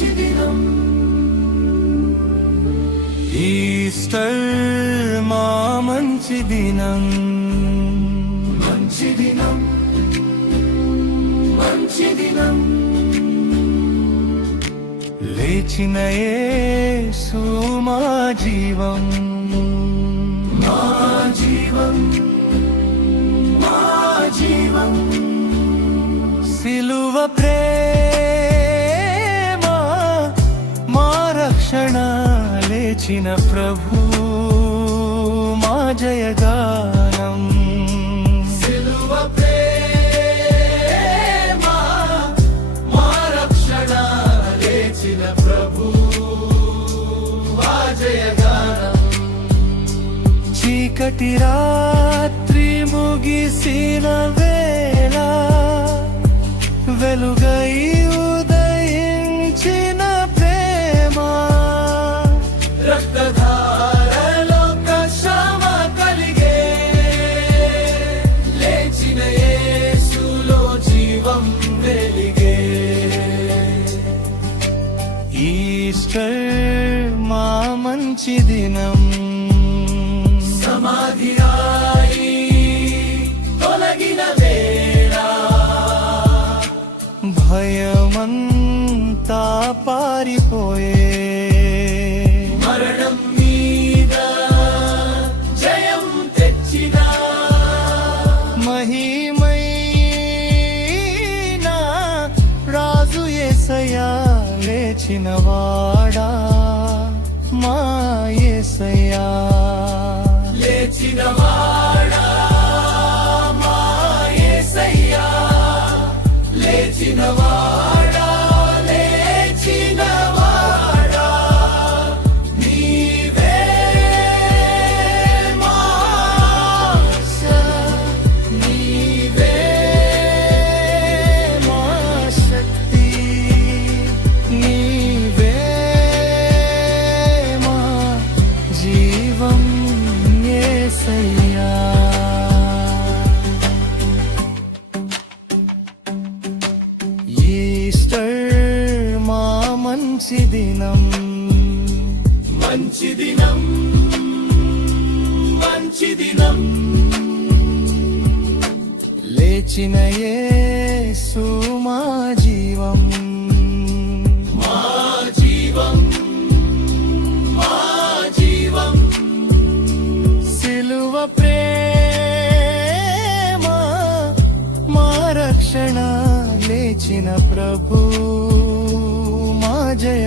మంచి దినం. ఈస్టర్ మా మంచి దినం, మంచి దినం, మంచి దినం. లేచిన యేసు మా జీవం, మా జీవం, మా జీవం. సిలువ ప్రేమ మా రక్షణ, లేచిన ప్రభు మా జయగానం. సిలువ ప్రేమ మా రక్షణ, లేచిన ప్రభు మా జయగానం. చీకటి రాత్రి ముగిసిన వేళ, వెలుగై ఉదయించిన ప్రేమ. రక్తధారలో క్షమ కలిగే, లేచిన యేసులో జీవం వెలిగే. ఈస్టర్ మా మంచి దినం, సమాధి రాయి తొలగిన వేళ, భయమంతా పారిపోయే. మరణం మీద జయం తెచ్చిన మహిమైన రాజు యేసయ్యా, లేచిన వాడా మా యేసయ్యా. లేచిన వాడా మా యేసయ్యా, లేచిన వాడా, లేచిన వాడా. నీవే మా ఆశ, నీవే మా శక్తి, నీవే మా జీవం యేసయ్యా. ఈస్టర్ మా మంచి దినం, మంచి దినం, మంచి దినం. లేచిన యేసు మా జీవం, మా జీవం, మా జీవం. సిలువ ప్రేమ మా రక్షణ, లేచిన ప్రభు మా జయ.